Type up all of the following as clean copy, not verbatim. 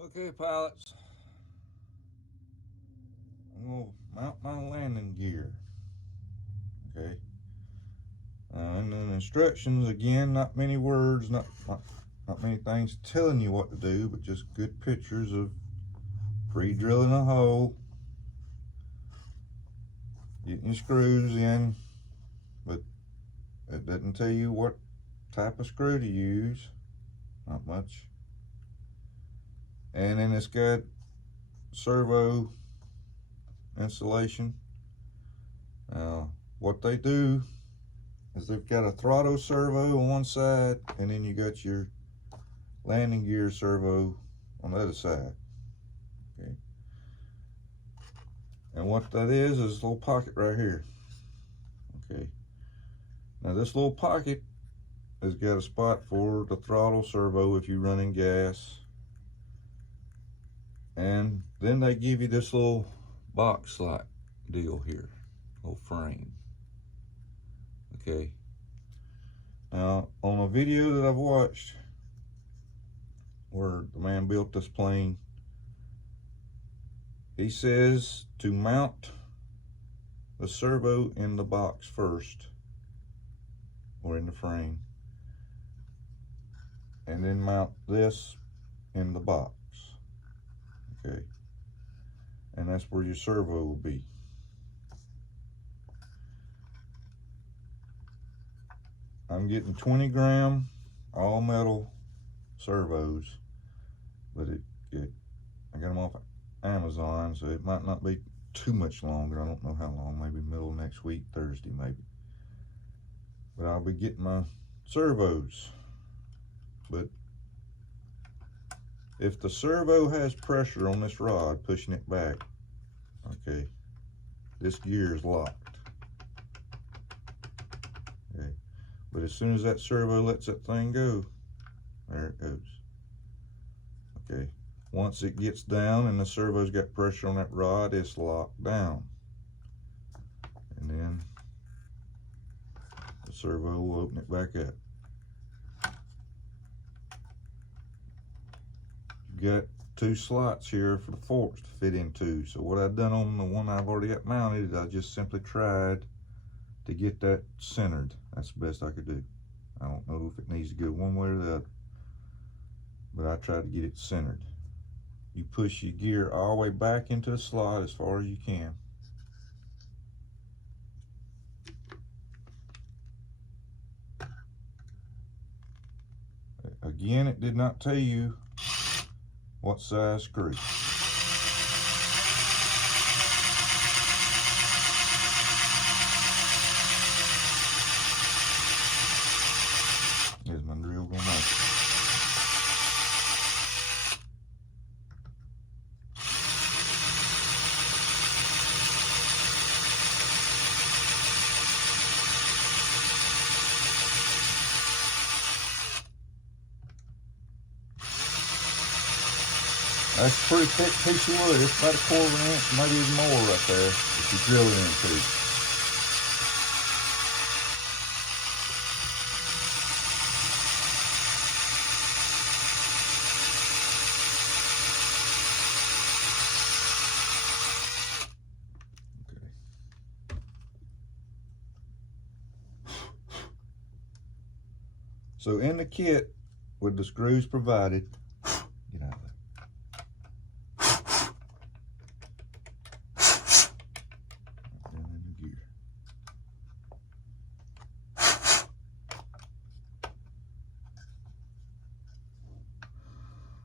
Okay, pilots, I'm going to mount my landing gear. Okay. And then instructions, again, not many words, not many things telling you what to do, but just good pictures of pre-drilling a hole, getting your screws in, but it doesn't tell you what type of screw to use, not much. And then it's got servo installation. Now, what they do is they've got a throttle servo on one side, and then you got your landing gear servo on the other side. Okay. And what that is this little pocket right here. Okay. Now this little pocket has got a spot for the throttle servo if you're running gas. And then they give you this little box slot deal here, little frame. Okay. Now on a video that I've watched where the man built this plane, he says to mount the servo in the box first, or in the frame, and then mount this in the box. Okay. And that's where your servo will be. I'm getting 20 gram all metal servos, but I got them off Amazon, so it might not be too much longer. I don't know how long, maybe middle of next week, Thursday maybe. But I'll be getting my servos. But if the servo has pressure on this rod pushing it back, okay, this gear is locked. Okay. But as soon as that servo lets that thing go, there it goes. Okay. Once it gets down and the servo's got pressure on that rod, it's locked down. And then the servo will open it back up. You've got two slots here for the forks to fit into. So what I've done on the one I've already got mounted, I just simply tried to get that centered. That's the best I could do. I don't know if it needs to go one way or the other, but I tried to get it centered. You push your gear all the way back into the slot as far as you can. Again, it did not tell you what size screw. Here's my drill going on. That's a pretty thick piece of wood. It's about a 1/4 inch, maybe even more right there, if you drill it into. Okay. So in the kit, with the screws provided, get out of there.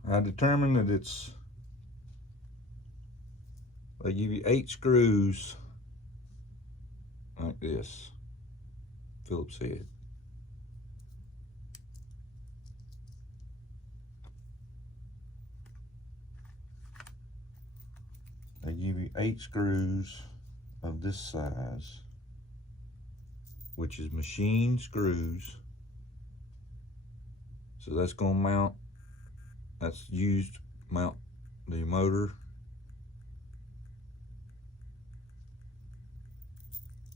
I determined that they give you 8 screws like this, Phillips head. They give you 8 screws of this size, which is machine screws. So that's going to mount, that's used to mount the motor.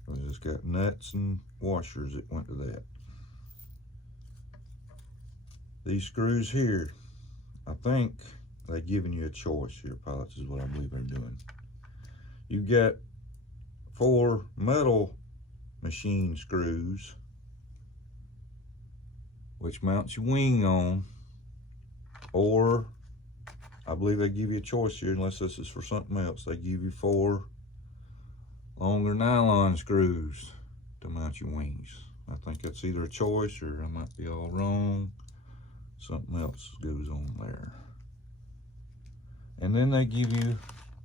It's got nuts and washers that went to that. These screws here, I think they're giving you a choice here, pilots, is what I believe they're doing. You get 4 metal machine screws, which mounts your wing on, or I believe they give you a choice here, unless this is for something else. They give you 4 longer nylon screws to mount your wings. I think that's either a choice, or I might be all wrong. Something else goes on there. And then they give you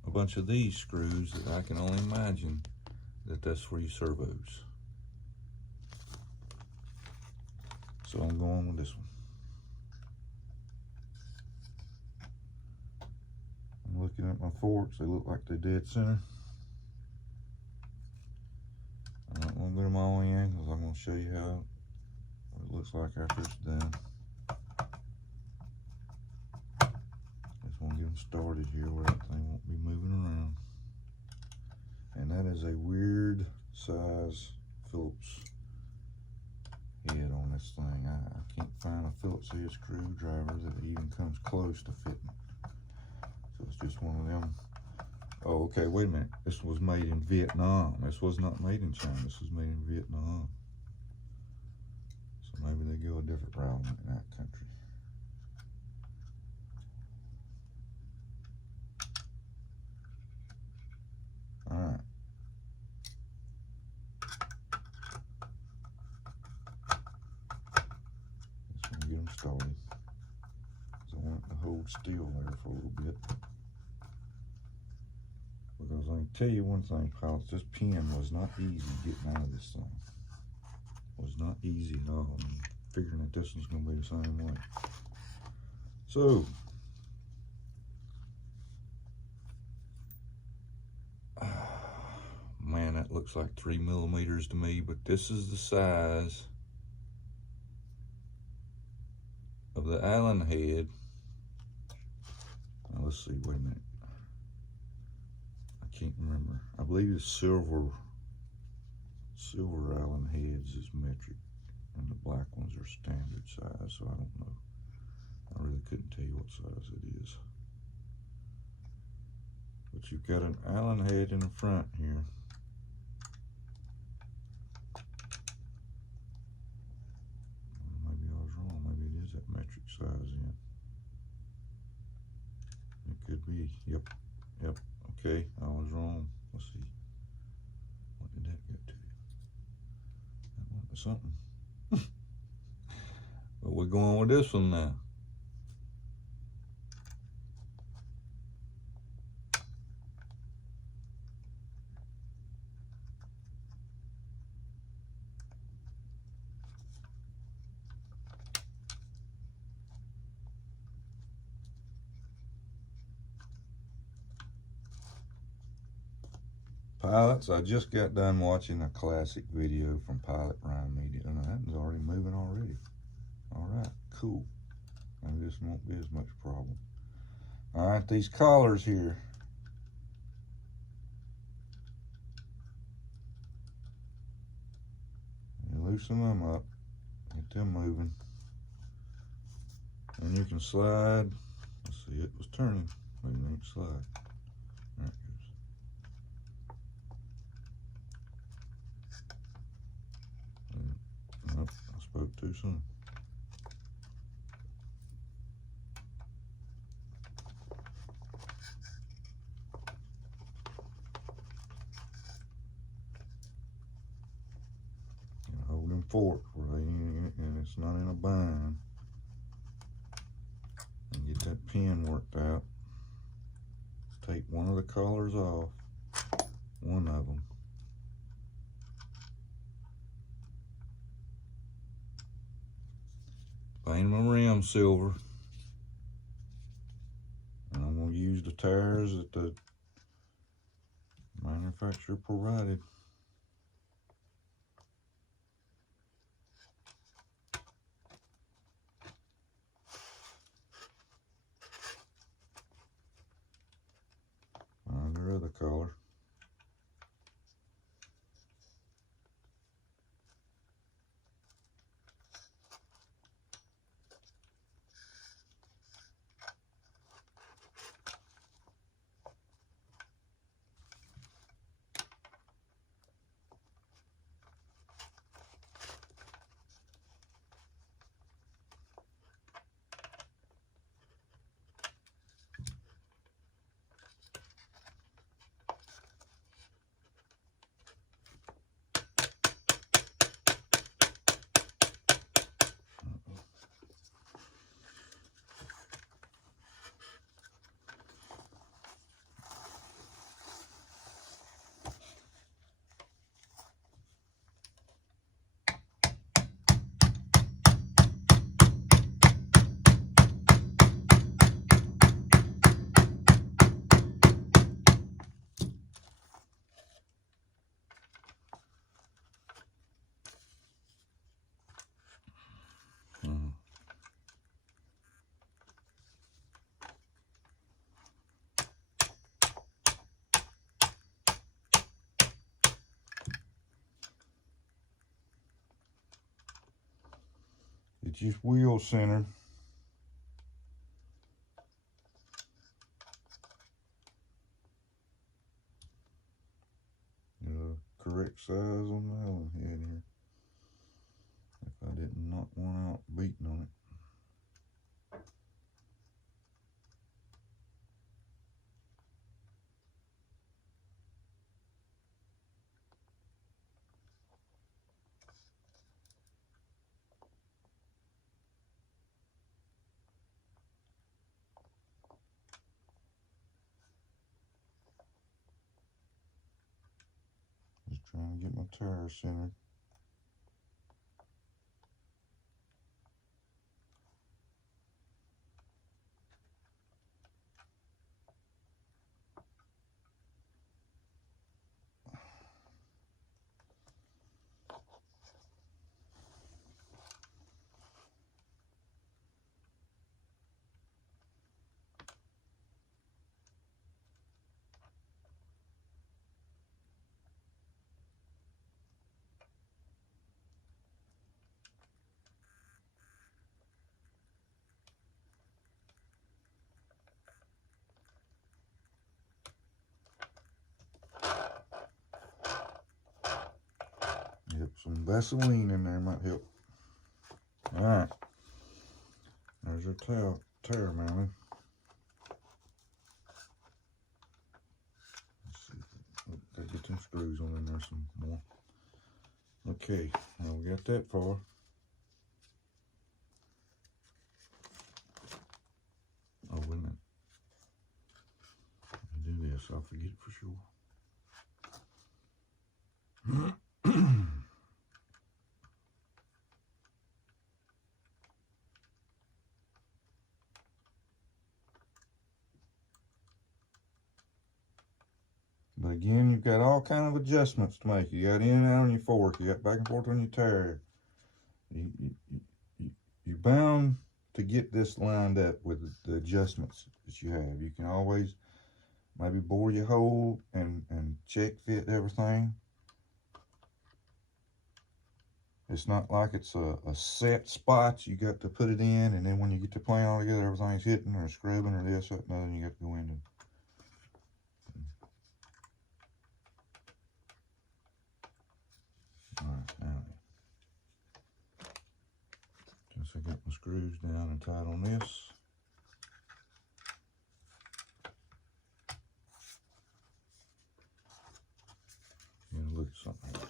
a bunch of these screws that I can only imagine that that's for your servos. So I'm going with this one. I'm looking at my forks. They look like they're dead center. I'm not going to get them all in because I'm going to show you how it looks like after it's done. Just want to get them started here where that thing won't be moving around. And that is a weird size Phillips head on this thing. I can't find a Phillips head screwdriver that even comes close to fitting. So it's just one of them. Oh, okay, wait a minute. This was made in Vietnam. This was not made in China. This was made in Vietnam. So maybe they go a different route in that country. All right. Just gonna get them started. So I want to hold still there for a little bit. Because I can tell you one thing, pilots, this pin was not easy getting out of this thing. It was not easy at all. I'm figuring that this one's going to be the same way. So, man, that looks like 3 millimeters to me, but this is the size of the Allen head. Now let's see, wait a minute. I can't remember. I believe it's silver Allen heads is metric, and the black ones are standard size, so I don't know. I really couldn't tell you what size it is. But you've got an Allen head in the front here. Maybe I was wrong. Maybe it is that metric size in. It could be. Yep. Okay, I was wrong. Let's see. What did that get to? That went to something. But we're going with this one now. Pilots, I just got done watching a classic video from Pilot Ryan Media, and that one's already moving already. All right, cool. Maybe this won't be as much problem. All right, these collars here. You loosen them up, get them moving, and you can slide. Let's see, it was turning. Maybe it ain't slide. There it goes. Nope, I spoke too soon. Hold them forks where they ain't, and it's not in a bind. And get that pin worked out. Take one of the collars off, one of them. Paint my rim silver. And I'm going to use the tires that the manufacturer provided. Find their other color. Get your wheel centered. Correct size on the Allen head here. If I didn't knock one out beating on it. Just trying to get my tire centered. Yep, some Vaseline in there might help. Alright. There's our tire mounting. Let's see. Oh, gotta get them screws on in there some more. Okay, now we got that far. Oh, wait a minute. Let me do this, I'll forget it for sure. But again, you've got all kind of adjustments to make. You got in and out on your fork. You got back and forth on your tire. You're bound to get this lined up with the adjustments that you have. You can always maybe bore your hole and check fit everything. It's not like it's a set spot you got to put it in, and then when you get to playing all together, everything's hitting or scrubbing or this or that, and you got to go into. Alright, now guess I got my screws down and tight on this. Gonna look at something here.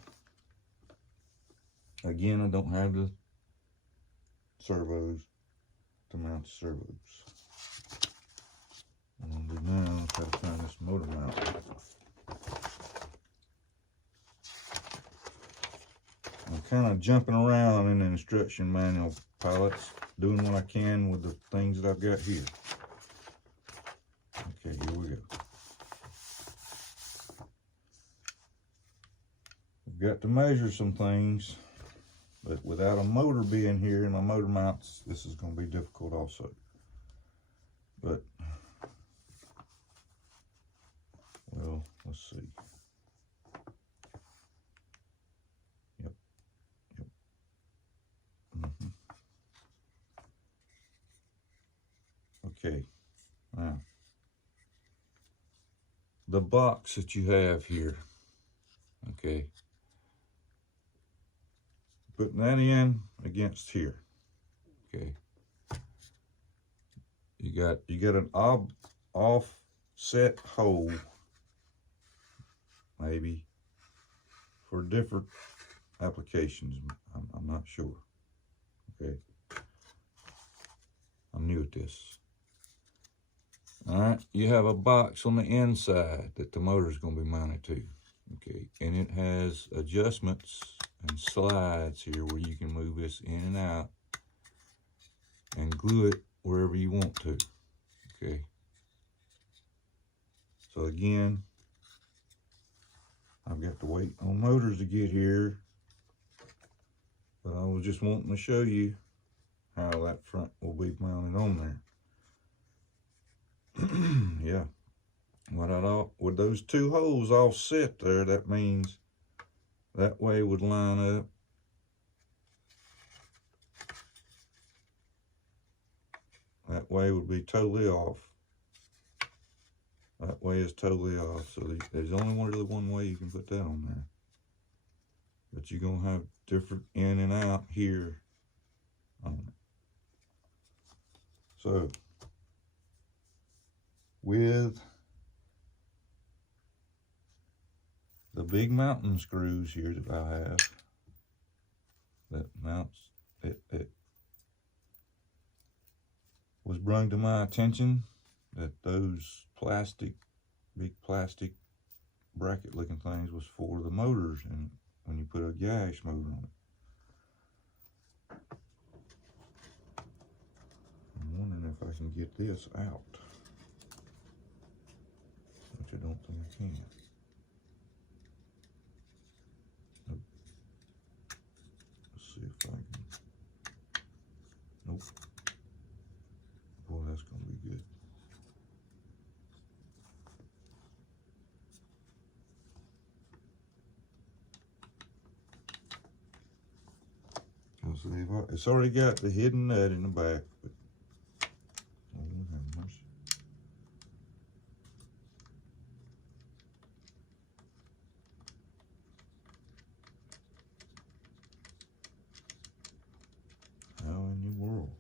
Again, I don't have the servos to mount the servos. What I'm gonna do now is try to find this motor mount. I'm kind of jumping around in the instruction manual pilots, doing what I can with the things that I've got here. Okay, here we go. I've got to measure some things, but without a motor being here and my motor mounts, this is going to be difficult also. But, well, let's see. Okay, now, the box that you have here, okay, putting that in against here, okay, you got an offset hole, maybe, for different applications, I'm not sure, okay, I'm new at this. All right, you have a box on the inside that the motor is going to be mounted to, okay, and it has adjustments and slides here where you can move this in and out and glue it wherever you want to, okay. So again, I've got to wait on motors to get here, but I was just wanting to show you how that front will be mounted on there. Yeah, with those two holes all set there, that means that way would line up That way would be totally off. That way is totally off. So there's only really one way you can put that on there. But you're going to have different in and out here on it. So with the big mounting screws here that I have, that mounts, it was brought to my attention that those big plastic bracket looking things was for the motors, and when you put a gas motor on it. I'm wondering if I can get this out, which I don't think I can. Nope. Let's see if I can. Nope. Boy, that's gonna be good. It's already got the hidden nut in the back, but oh, have mercy. How in the world?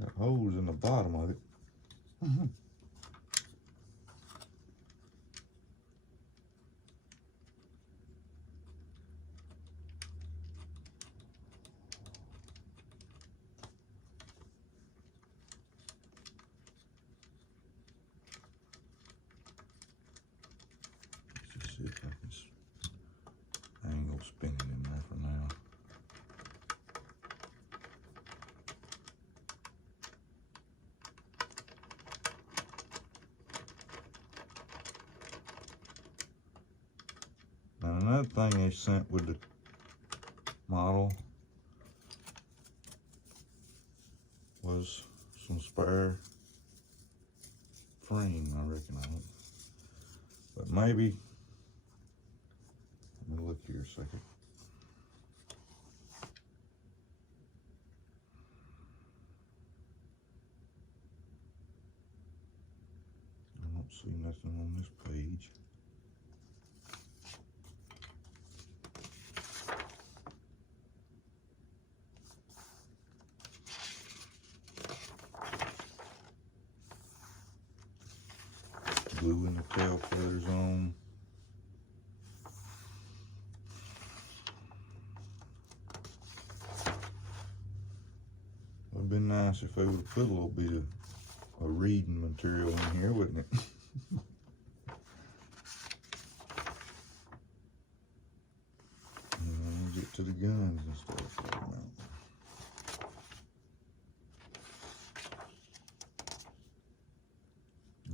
Got holes in the bottom of it. Let's just see if I can angle spin it in there for now. Now another thing they sent with the model was some spare frame, I reckon, on it. But maybe, let me look here a second. I don't see nothing on this page. Gluing the tail feathers on. It would have been nice if they would have put a little bit of reading material in here, wouldn't it? And we'll get to the guns and stuff right now.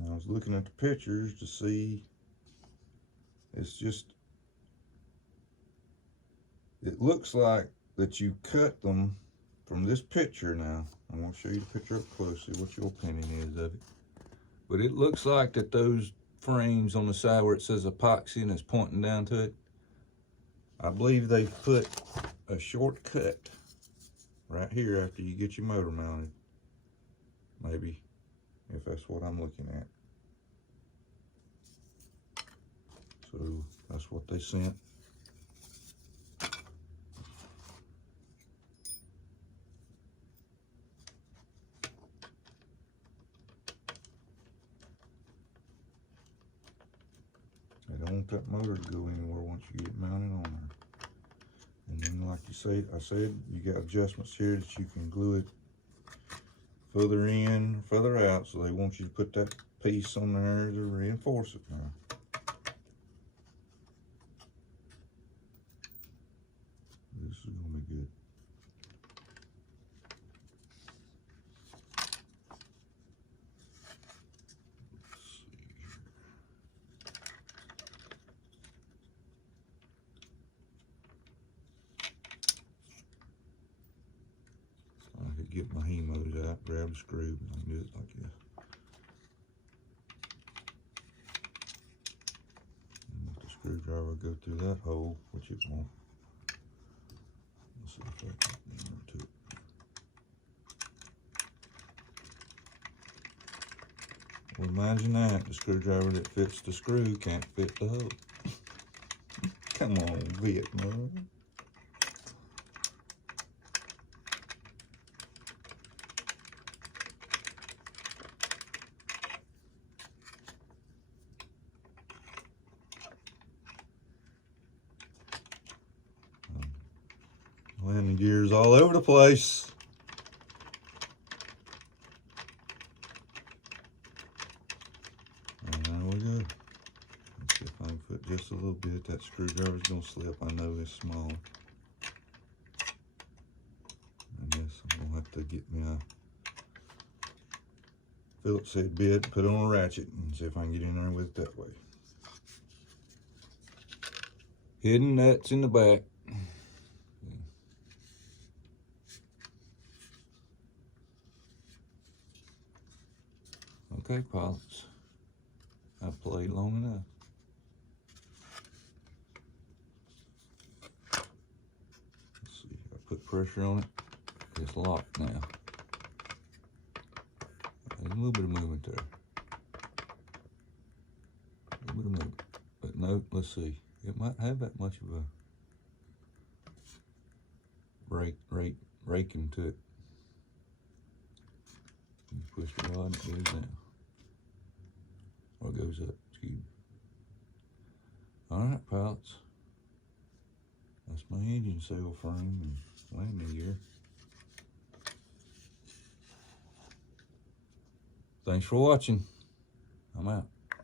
I was looking at the pictures to see, it's just, it looks like that you cut them from this picture now. I'm going to show you the picture up close, see what your opinion is of it. But it looks like that those frames on the side where it says epoxy and it's pointing down to it, I believe they put a shortcut right here after you get your motor mounted. Maybe, if that's what I'm looking at. So that's what they sent. I don't want that motor to go anywhere once you get it mounted on there. And then, like you say, I said, you got adjustments here that you can glue it further in, further out. So they want you to put that piece on there to reinforce it now. This is gonna be good. I could get my hemos out, grab a screw, and I can do it like this. And let the screwdriver go through that hole, which it won't. Let's see if I can get into it. Well, imagine that. The screwdriver that fits the screw can't fit the hole. Come on, Vietnam. Landing gears all over the place. And there we go. Let's see if I can put just a little bit. That screwdriver's gonna slip. I know it's small. And this, I'm gonna have to get me a Phillips head bit, put it on a ratchet, and see if I can get in there with it that way. Hidden nuts in the back. Okay, pilots. I've played long enough. Let's see, I put pressure on it. It's locked now. There's a little bit of movement there. A little bit of movement. But no, let's see. It might have that much of a raking to it. You push the rod and it goes down. Or goes up, excuse me. Alright, pilots. That's my engine sail frame and landing gear. Thanks for watching. I'm out.